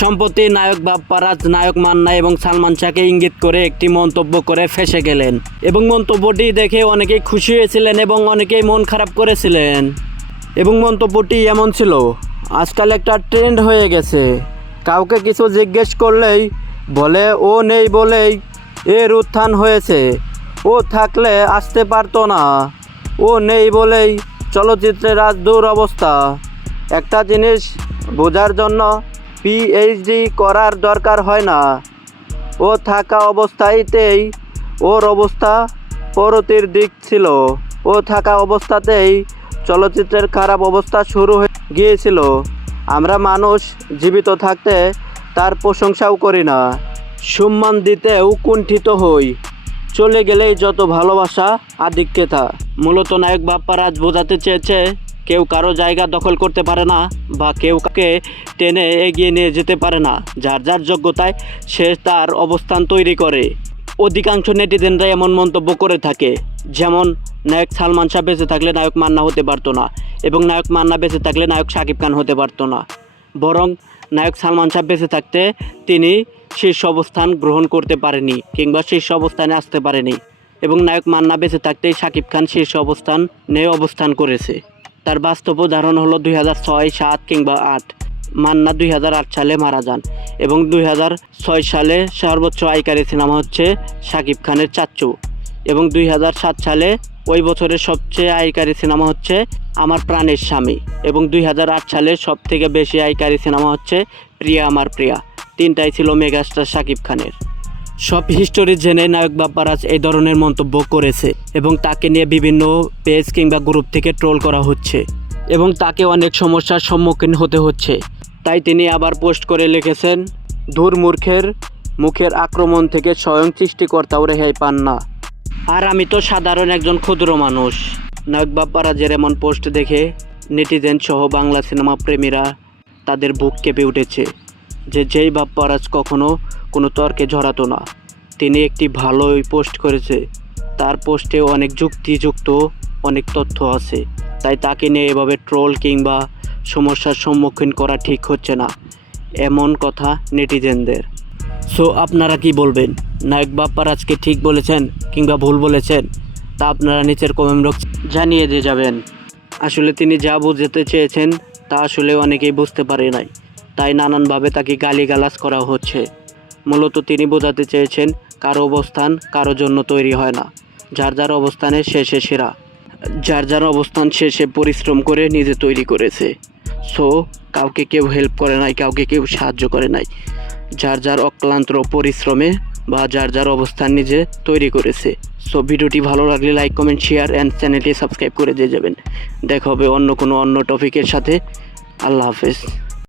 সম্প্রতি নায়ক বাপ্পারাজ, নায়ক মান্না এবং সালমান শাহকে ইঙ্গিত করে একটি মন্তব্য করে ফেসে গেলেন এবং মন্তব্যটি দেখে অনেকেই খুশি হয়েছিলেন এবং অনেকেই মন খারাপ করেছিলেন। এবং মন্তব্যটি এমন ছিল, আজকাল একটা ট্রেন্ড হয়ে গেছে। কাউকে কিছু জিজ্ঞেস করলেই বলে, ও নেই বলেই এর উত্থান হয়েছে। ও থাকলে আসতে পারতো না। ও নেই বলেই চলচ্চিত্রের আজ দূর অবস্থা। একটা জিনিস বোঝার জন্য পিএইচডি করার দরকার হয় না। ও থাকা অবস্থাতেই ওর অবস্থা পরতির দিক ছিল। ও থাকা অবস্থাতেই চলচ্চিত্রের খারাপ অবস্থা শুরু হয়ে গিয়েছিল। আমরা মানুষ জীবিত থাকতে তার প্রশংসাও করি না। সম্মান দিতেও কুণ্ঠিত হই। চলে গেলেই যত ভালোবাসা আধিক্যতা মূলত নায়ক বাপ্পারাজ বোঝাতে চেয়েছে কেউ কারও জায়গা দখল করতে পারে না বা কেউ কাকে টেনে এগিয়ে নিয়ে যেতে পারে না, যার যার যোগ্যতায় সে তার অবস্থান তৈরি করে। অধিকাংশ নেটিজেনরা এমন মন্তব্য করে থাকে, যেমন, নায়ক সালমান শাহ বেঁচে থাকলে নায়ক মান্না হতে পারতো না এবং নায়ক মান্না বেঁচে থাকলে নায়ক শাকিব খান হতে পারতো না। বরং, নায়ক সালমান শাহ বেঁচে থাকতে তিনি শীর্ষ অবস্থান গ্রহণ করতে পারেনি কিংবা শীর্ষ অবস্থানে আসতে পারেনি এবং নায়ক মান্না বেঁচে থাকতেই শাকিব খান শীর্ষ অবস্থান নিয়ে অবস্থান করেছে। তার বাস্তব উদাহরণ হলো দুই হাজার ছয় সাত কিংবা আট। মান্না দুই হাজার আট সালে মারা যান এবং দুই হাজার ছয় সালে সর্বোচ্চ আয়কারী সিনেমা হচ্ছে শাকিব খানের চাচ্চু এবং দুই হাজার সাত সালে ওই বছরের সবচেয়ে আয়কারী সিনেমা হচ্ছে আমার প্রাণের স্বামী এবং দুই হাজার আট সালে সব থেকে বেশি আয়কারী সিনেমা হচ্ছে প্রিয়া আমার প্রিয়া। তিনটাই ছিল মেগাস্টার শাকিব খানের। সব হিস্টোরি জেনে নায়ক বাপ্পারাজ এই ধরনের মন্তব্য করেছে এবং তাকে নিয়ে বিভিন্ন পেজ কিংবা গ্রুপ থেকে ট্রোল করা হচ্ছে এবং তাকে অনেক সমস্যার সম্মুখীন হতে হচ্ছে। তাই তিনি আবার পোস্ট করে লিখেছেন, ধুর মূর্খের মুখের আক্রমণ থেকে স্বয়ং সৃষ্টিকর্তাও রেহাই পান না। আর আমি তো সাধারণ একজন ক্ষুদ্র মানুষ। নায়ক বাপ্পারাজের এমন পোস্ট দেখে নেটিজেন সহ বাংলা সিনেমা প্রেমীরা তাদের বুক কেঁপে উঠেছে যে যেই বাপ্পারাজ কখনো কোনো তর্কে ঝরাতো না। তিনি একটি ভালোই পোস্ট করেছে। তার পোস্টে অনেক যুক্তিযুক্ত অনেক তথ্য আছে। তাই তাকে নিয়ে এভাবে ট্রোল কিংবা সমস্যার সম্মুখীন করা ঠিক হচ্ছে না, এমন কথা নেটিজেনদের। সো, আপনারা কি বলবেন? নায়ক বাপ্পার আজকে ঠিক বলেছেন কিংবা ভুল বলেছেন? তা আপনারা নিচের কমেন্ট বক্স জানিয়ে দিয়ে যাবেন। আসলে তিনি যা বুঝতে চেয়েছেন তা আসলে অনেকেই বুঝতে পারে নাই। তাই নানানভাবে তাকে গালিগালাজ করা হচ্ছে। মূলত তিনি বোঝাতে চেয়েছেন, কারও অবস্থান কারও জন্য তৈরি হয় না। যার যার অবস্থানে শেষে সেরা। যার যার অবস্থান শেষে পরিশ্রম করে নিজে তৈরি করেছে। সো, কাউকে কেউ হেল্প করে নাই, কাউকে কেউ সাহায্য করে নাই। যার যার অক্লান্ত পরিশ্রমে বা যার যার অবস্থান নিজে তৈরি করেছে। সো, ভিডিওটি ভালো লাগলে লাইক কমেন্ট শেয়ার অ্যান্ড চ্যানেলটি সাবস্ক্রাইব করে দিয়ে যাবেন। দেখা হবে অন্য কোনো অন্য টপিকের সাথে। আল্লাহ হাফেজ।